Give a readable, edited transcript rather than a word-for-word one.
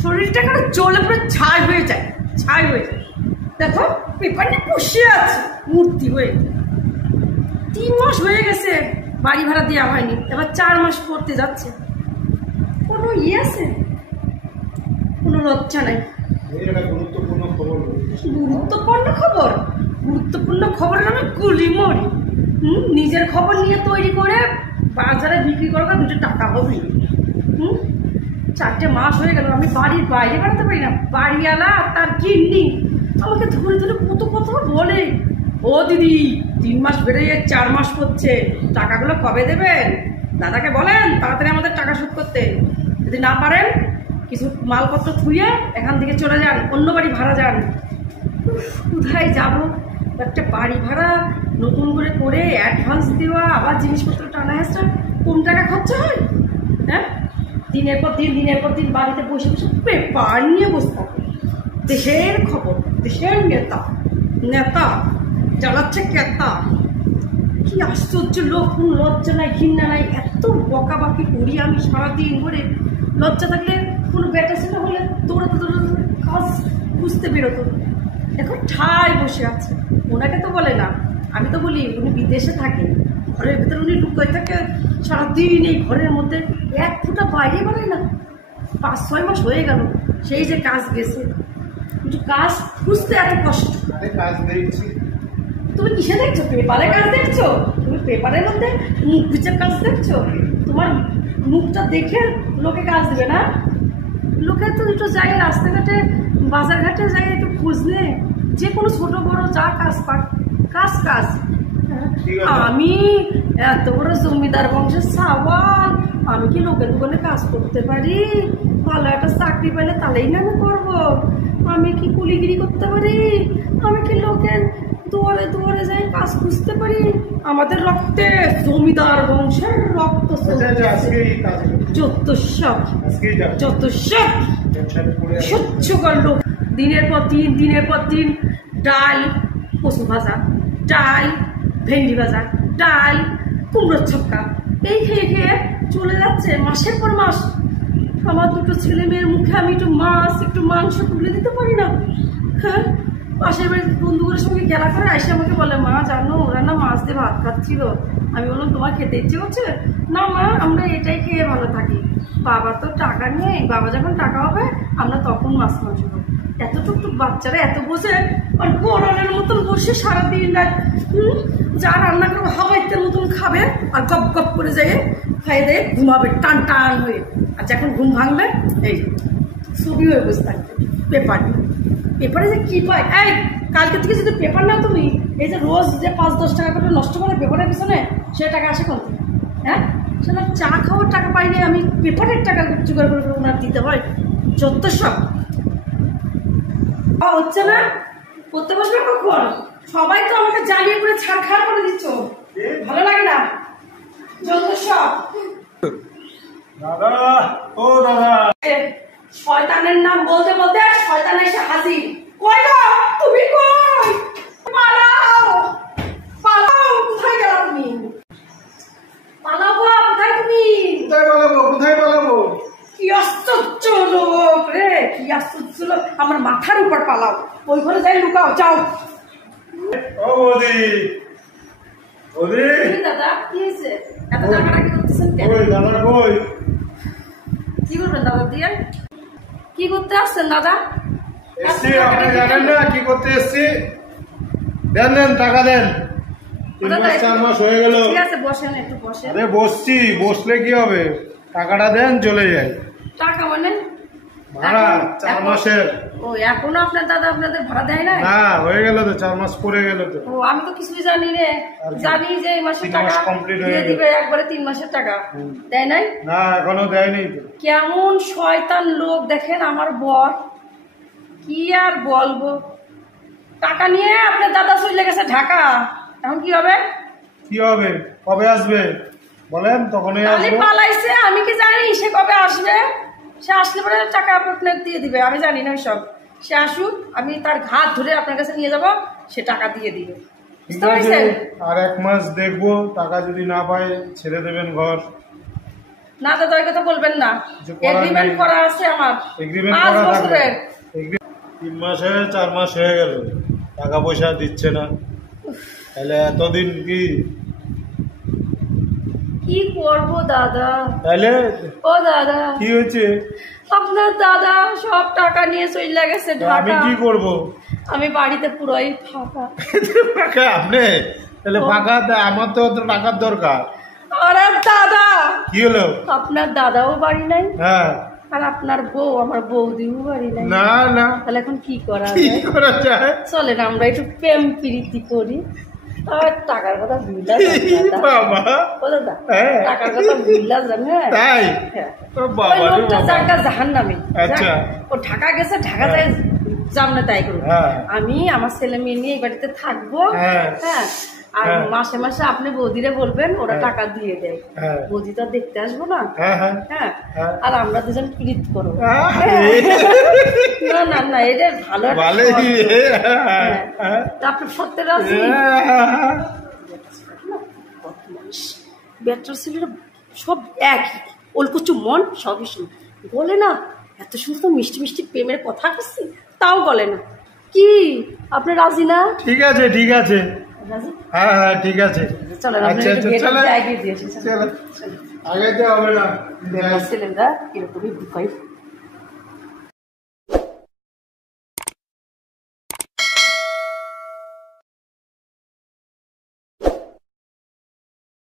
শরীরটা কেন জ্বলে পুরো ছাই হয়ে যায়, ছাই হয়ে যায়। দেখো পেপার নিয়ে বসে আছে মূর্তি হয়ে। 3 মাস হয়ে গেছে বাড়ি ভাড়া দেওয়া হয়নি, এবার 4 মাস পড়তে যাচ্ছে। কোনো ইয়ে আছে? কোনো লজ্জা নাই। গুরুত্বপূর্ণ খবর। গুরুত্বপূর্ণ খবর? গুরুত্বপূর্ণ খবরের নামে গুলি মরি। নিজের খবর নিয়ে তৈরি করে বাজারে বিক্রি করার 2 টাকা হবে। 4টে মাস হয়ে গেল আমি বাড়ির বাইরে বেড়াতে পারি না। বাড়িওয়ালা তার গিন্নি আমাকে ধরে ধরে কত কথা বলে। ও দিদি 3 মাস বেড়ে 4 মাস করছে, টাকাগুলো কবে দেবেন? দাদাকে বলেন তাড়াতাড়ি আমাদের টাকা শোধ করতে। যদি না পারেন কিছু মালপত্র থুয়ে এখান থেকে চলে যান, অন্য বাড়ি ভাড়া যান। কোথায় যাবো? একটা বাড়ি ভাড়া নতুন করে করে অ্যাডভান্স দেওয়া, আবার জিনিসপত্র টানা হেঁচড়া, কোন টাকা খরচা হয়? হ্যাঁ, দিনের পর দিন বাড়িতে বসে বসে পেপার নিয়ে বসে থাকে। দেশের খবর, দেশের নেতা নেতা চালাচ্ছে কেতা। কি আশ্চর্য লোক, কোনো লজ্জা নাই, ঘৃণা নাই। এত বকাবাকি করি আমি সারাদিন করে। লজ্জা থাকলে কোনো বেটা ছেলে হলে দৌড়াতে দৌড়াতে কাজ খুঁজতে বেরোতো। এখন ঠায় বসে আছে। ওনাকে তো বলে না, আমি তো বলি উনি বিদেশে থাকে, ঘরের ভিতরে উনি ঢুকে থাকে সারাদিন এই ঘরের মধ্যে, 1 ফুটা বাইরে বেরোয় না। 5-6 মাস হয়ে গেল সেই যে কাজ গেছে। কিন্তু কাজ খুঁজতে এত কষ্ট। কাজ দেখছি। তুমি কিসে দেখছো? পেপারে কাজ দেখছো? তুমি পেপারের মধ্যে মুখ বিচার কাজ দেখছো? তোমার মুখটা দেখে লোকে কাজ দেবে না? লোকে তো একটু যায় রাস্তাঘাটে বাজারঘাটে যায়, একটু খোঁজ নে, যে কোনো ছোট বড় যা কাজ পাক, কাজ কাজ। আমি এত বড় জমিদার বংশের সাওয়াল, আমি কি লোকের দোকানে কাজ করতে পারি? ভালো একটা চাকরি পেলে তাহলেই না আমি করবো। আমি কি কুলিগিরি করতে পারি? আমি কি লোকের দুয়ারে দুয়ারে যাই কাজ খুঁজতে পারি? আমাদের রক্তে জমিদার বংশের রক্ত। যত সব সহ্য করলো। দিনের পর দিন ডাল কচু ভাজা, ডাল ভেন্ডি ভাজা, ডাল কুমড়োর ছক্কা, এই খেয়ে খেয়ে চলে যাচ্ছে মাসের পর মাস। আমার 2 ছেলে মেয়ের মুখে আমি একটু মাছ একটু মাংস তুলে দিতে পারি না। হ্যাঁ, পাশের বাড়ির বন্ধুগুলোর সঙ্গে খেলা করে এসে আমাকে বলে, মা জানো ওরা না মাছ দিয়ে ভাত খাচ্ছিল। আমি বললাম তোমার খেতে ইচ্ছে করছে? না মা, আমরা এটাই খেয়ে ভালো থাকি। বাবা তো টাকা নেই, বাবা যখন টাকা হবে আমরা তখন মাছ মাংস খাবো। এতটুকু বাচ্চারা এত বসে আর গোড়ালের মতন বসে সারাদিন যা রান্না করবো হাওয়াইতের মতন খাবে আর গপ গপ করে যাই খাইয়ে দিয়ে ঘুমাবে টান টান হয়ে। আর যখন ঘুম ভাঙবে এই ছবি হয়ে বসে থাকবে পেপার। পেপারে যে কী পায়, এই কালকে থেকে যদি পেপার নাও তুমি, এই যে রোজ যে 5-10 টাকা করে নষ্ট করে পেপারের পিছনে, সে টাকা আসে কোন? হ্যাঁ, সেটা চা খাওয়ার টাকা পাইনি, আমি পেপারের টাকা জোগাড় করে ওনার দিতে হয়। যত সব হচ্ছে না, করতে বসবে কখন? সবাই তো আমাকে জ্বালিয়ে করে ছাড়খাড় করে দিচ্ছ, ভালো লাগে না। যত সব দাদা, ও দাদা, শয়তানের নাম বলতে বলতে শয়তান এসে হাজির। কই গো তুমি? কই? পালাও পালাও, কোথায় গেল তুমি? পালাও গো, কোথায় তুমি? কোথায় পালাবো? কি আশ্চর্য লোক রে, কি আশ্চর্য লোক। আমার মাথার উপর পালাও, ওই ঘরে যাই লুকাও, যাও। ও বৌদি, বৌদি। দাদা কি হয়েছে? এত টাকাটাকি করতেছেন কেন? দাদা কই? কি করবেন দাদা দিয়ে? কি করতে আসছেন দাদা? এসছি, আপনি জানেন না কি করতে এসছি? দেন দেন, টাকা দেন। 3-4 মাস হয়ে গেল। ঠিক আছে বসেন, একটু বসেন। আরে বসছি, বসলে কি হবে? টাকাটা দেন, চলে যাই। টাকা মানে? ভাড়া 4 মাসের। ও এখনো আপনার দাদা আপনাদের ভাড়া দেয় না? না, হয়ে গেল তো, 4 মাস পরে গেল তো। ও আমি তো কিছুই জানি রে। জানি যে এই মাসের টাকা দিয়ে দিবে, একবারে 3 মাসের টাকা দেয় নাই? না, এখনো দেয়নি তো। কেমন শয়তান লোক দেখেন আমার বর, কি আর বলবো। টাকা নিয়ে আপনার দাদা চলে গেছে ঢাকা, এখন কি হবে? কি হবে? কবে আসবে বলেন, তখনই আসবে। পালাইছে, আমি কি জানি সে কবে আসবে? সে আসলে পরে টাকা আপনার দিয়ে দিবে, আমি জানি না সব। সে আসুক, আমি তার ঘাট ধরে আপনার কাছে নিয়ে যাব, সে টাকা দিয়ে দিবে। বুঝতে পারছেন? আর 1 মাস দেখবো, টাকা যদি না পাই ছেড়ে দেবেন ঘর। না দাদা ওই কথা বলবেন না, কিছু করার এগ্রিমেন্ট নেই। করা আছে আমার এগ্রিমেন্ট 5 করা থাকবে। বছরের। 3 মাস হয়ে 4 মাস হয়ে গেল, টাকা পয়সা দিচ্ছে না, তাহলে এতদিন কি কি করবো দাদা? তাহলে ও দাদা, কি হয়েছে? আপনার দাদা সব টাকা নিয়ে চলে গেছে আমি ঢাকা। কি করব? আমি বাড়িতে পুরোই ফাঁকা। ফাঁকা আপনি? তাহলে ফাঁকা আমার তো টাকার দরকার। আরে দাদা, কি হলো? আপনার দাদাও বাড়ি নাই, হ্যাঁ, আর আপনার বউ আমার বৌদিও বাড়ি নাই। না না, তাহলে এখন কি করা কি যায়? করা যায়? চলেন আমরা একটু প্রেম প্রীতি করি। আর টাকার কথা ভুলা বাবা, ও দাদা, হ্যাঁ। টাকার কথা ভুলা যান। তাই? হ্যাঁ, ও ওই বাবা রে লোকটা বাবা। জায়গা জাহান্নামে। আচ্ছা। ও ঢাকা গেছে, ঢাকা যায় জামনে তাই করবো। হ্যাঁ। আমি আমার ছেলে মেয়ে নিয়ে এই বাড়িতে থাকবো। হ্যাঁ। হ্যাঁ, আর হ্যাঁ। মাসে মাসে আপনি বৌদিরে বলবেন ওরা হ্যাঁ। টাকা দিয়ে দেয়। হ্যাঁ। বৌদি তো আর দেখতে আসবো না। হ্যাঁ হ্যাঁ হ্যাঁ, হ্যাঁ। আর আমরা দুজন প্রীত করবো। আরে, না না না, এটা ভালো একটা ভালোই। শর্ত। হ্যাঁ, হ্যাঁ। তা আপনি সত্যি রাজি? হ্যাঁ। বেটার ছেলেরা সব একই, অল্পচু মন, সবই শুনে বলে না। এত সুন্দর মিষ্টি মিষ্টি প্রেমের কথা করছি, তাও বলে না। কি আপনি রাজি না? ঠিক আছে, ঠিক আছে। রাজি? হ্যাঁ হ্যাঁ, ঠিক আছে। চলেন আপনি আচ্ছা, একটু আচ্ছা, বিয়েটা চলেন। আগে দিয়ে এসেছেন। চলো। আগাইতে হবে না। ছেলেরা এরকমই বুকাই